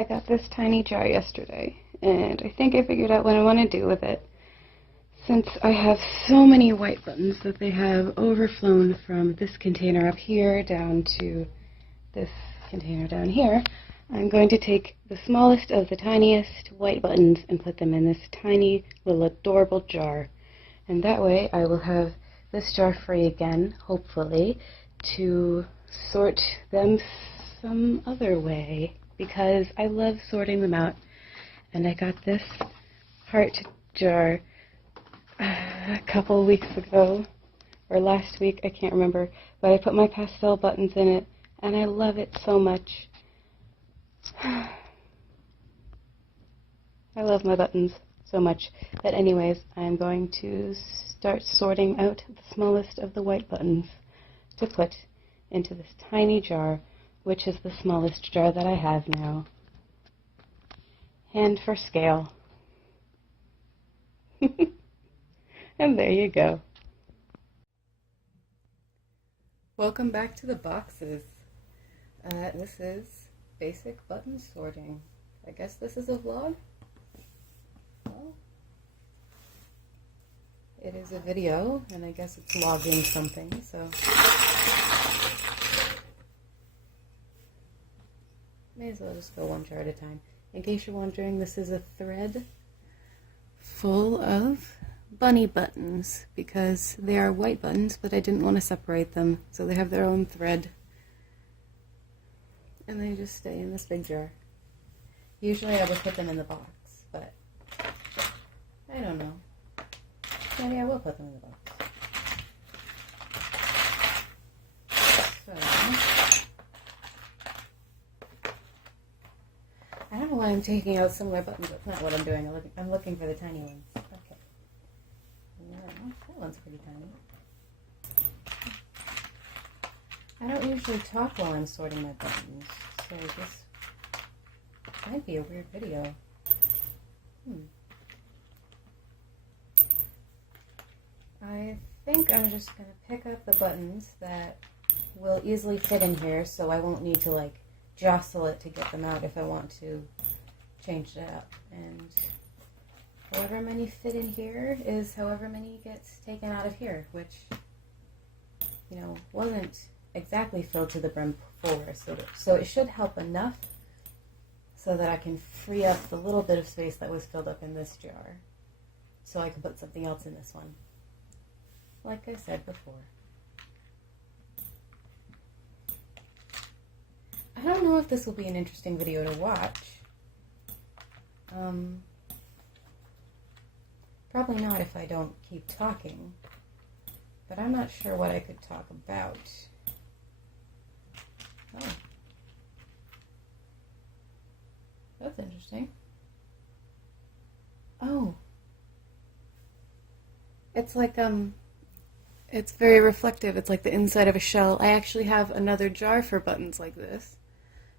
I got this tiny jar yesterday, and I think I figured out what I want to do with it. Since I have so many white buttons that they have overflown from this container up here down to this container down here, I'm going to take the smallest of the tiniest white buttons and put them in this tiny little adorable jar. And that way I will have this jar free again, hopefully, to sort them some other way, because I love sorting them out. And I got this heart jar a couple weeks ago, or last week, I can't remember, but I put my pastel buttons in it, and I love it so much. I love my buttons so much that anyways, I'm going to start sorting out the smallest of the white buttons to put into this tiny jar, which is the smallest jar that I have now. Hand for scale. And there you go. Welcome back to the boxes. This is basic button sorting. I guess this is a vlog? Well, it is a video, and I guess it's logging something, so may as well just go one jar at a time. In case you're wondering, this is a thread full of bunny buttons, because they are white buttons, but I didn't want to separate them, so they have their own thread. And they just stay in this big jar. Usually I would put them in the box, but I don't know. Maybe I will put them in the box. So, I don't know why I'm taking out similar buttons. That's not what I'm doing. I'm looking for the tiny ones. Okay. No, that one's pretty tiny. I don't usually talk while I'm sorting my buttons, so this might be a weird video. I think I'm just going to pick up the buttons that will easily fit in here, so I won't need to like jostle it to get them out if I want to change it up. And however many fit in here is however many gets taken out of here, which, you know, wasn't exactly filled to the brim before, so it should help enough so that I can free up the little bit of space that was filled up in this jar, so I can put something else in this one, like I said before. I don't know if this will be an interesting video to watch. Probably not if I don't keep talking, but I'm not sure what I could talk about. Oh. That's interesting. Oh. It's like, it's very reflective. It's like the inside of a shell. I actually have another jar for buttons like this,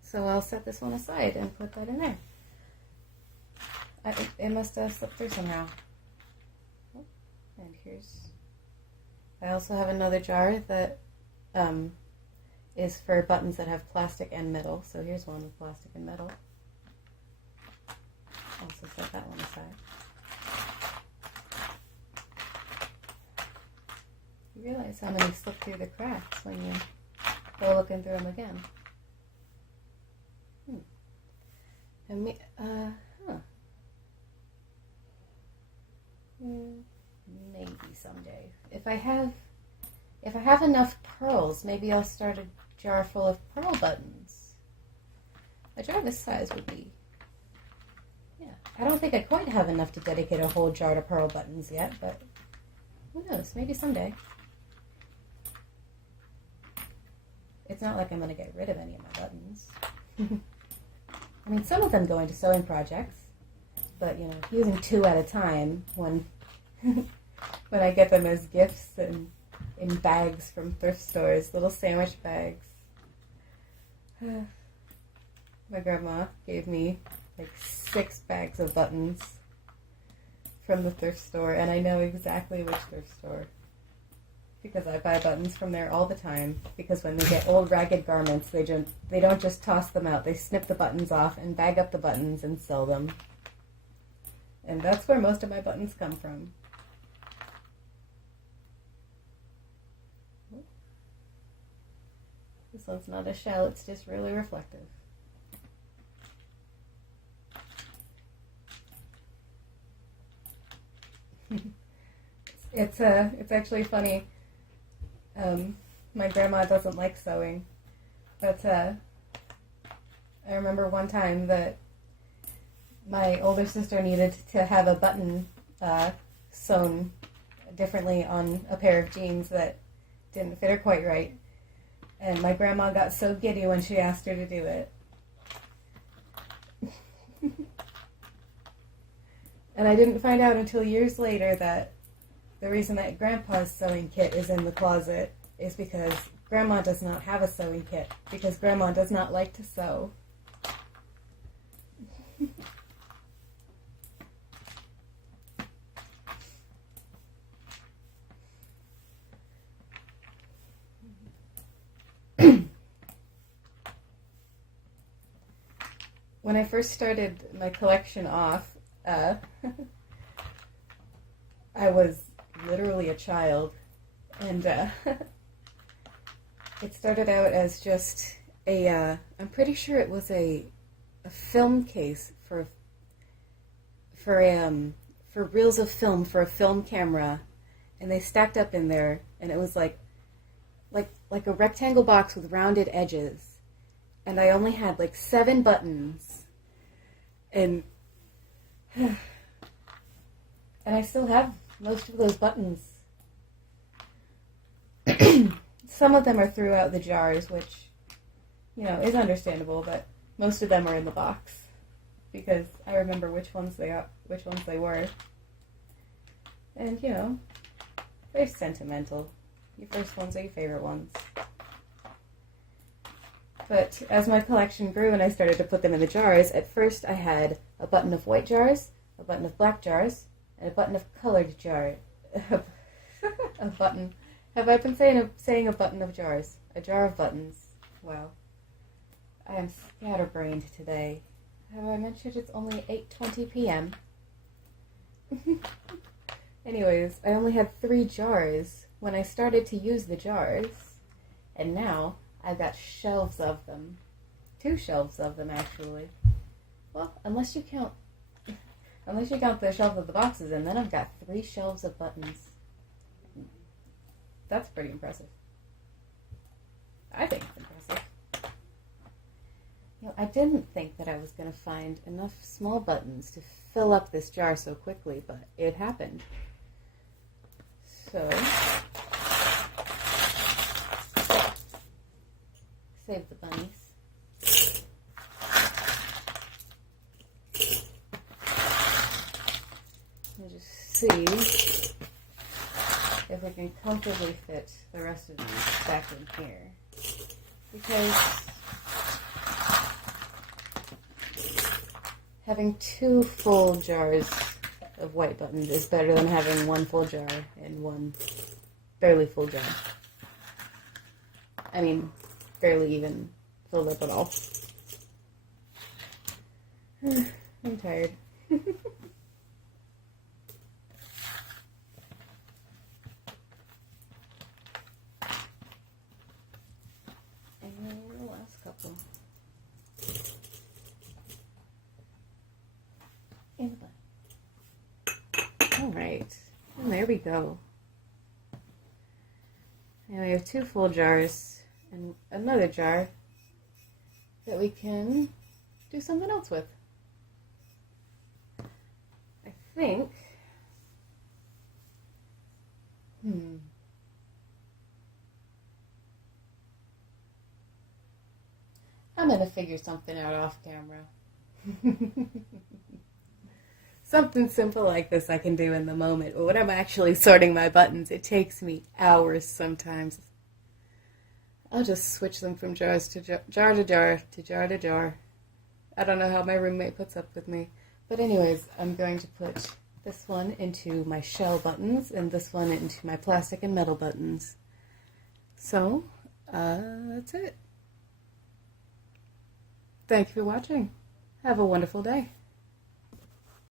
so I'll set this one aside and put that in there. It must have slipped through somehow. Oh, and here's... I also have another jar that is for buttons that have plastic and metal. So here's one with plastic and metal. Also set that one aside. You realize how many slip through the cracks when you go looking through them again. And maybe someday. If I have enough pearls, maybe I'll start a jar full of pearl buttons. A jar this size would be... Yeah. I don't think I quite have enough to dedicate a whole jar to pearl buttons yet, but who knows? Maybe someday. It's not like I'm going to get rid of any of my buttons. I mean, some of them go into sewing projects, but, you know, using 2 at a time when when I get them as gifts and in bags from thrift stores, little sandwich bags. My grandma gave me like 6 bags of buttons from the thrift store, and I know exactly which thrift store because I buy buttons from there all the time, because when they get old ragged garments, they don't just toss them out. They snip the buttons off and bag up the buttons and sell them. And that's where most of my buttons come from. This one's not a shell, it's just really reflective. It's actually funny. My grandma doesn't like sewing, but I remember one time that my older sister needed to have a button sewn differently on a pair of jeans that didn't fit her quite right. And my grandma got so giddy when she asked her to do it. And I didn't find out until years later that the reason that Grandpa's sewing kit is in the closet is because Grandma does not have a sewing kit, because Grandma does not like to sew. When I first started my collection off, I was literally a child, and it started out as just I'm pretty sure it was a film case for reels of film for a film camera, and they stacked up in there, and it was like a rectangle box with rounded edges, and I only had like 7 buttons, and I still have most of those buttons. Some of them are throughout the jars, which, is understandable, but most of them are in the box because I remember which ones they were. And, they're sentimental. Your first ones are your favorite ones. But as my collection grew and I started to put them in the jars, at first I had a button of white jars, a button of black jars, and a button of colored jar. A button. Have I been saying a button of jars? A jar of buttons. Wow. I am scatterbrained today. Have I mentioned it's only 8:20 p.m.? Anyways, I only had 3 jars when I started to use the jars, and now I've got shelves of them. 2 shelves of them, actually. Well, unless you count the shelf with the boxes, and then I've got 3 shelves of buttons. That's pretty impressive. I think it's impressive. I didn't think that I was going to find enough small buttons to fill up this jar so quickly, but it happened. So, save the bunnies. Let me just see if I can comfortably fit the rest of these back in here. Because having 2 full jars of white buttons is better than having 1 full jar and 1 barely full jar. I mean, barely even filled up at all. I'm tired. And the last couple. In the butt. Alright, and there we go. Now we have 2 full jars and another jar that we can do something else with. I think, I'm going to figure something out off camera. Something simple like this I can do in the moment, but when I'm actually sorting my buttons, it takes me hours sometimes. I'll just switch them from jar to jar. I don't know how my roommate puts up with me. But anyways, I'm going to put this one into my shell buttons, and this one into my plastic and metal buttons. So, that's it. Thank you for watching. Have a wonderful day.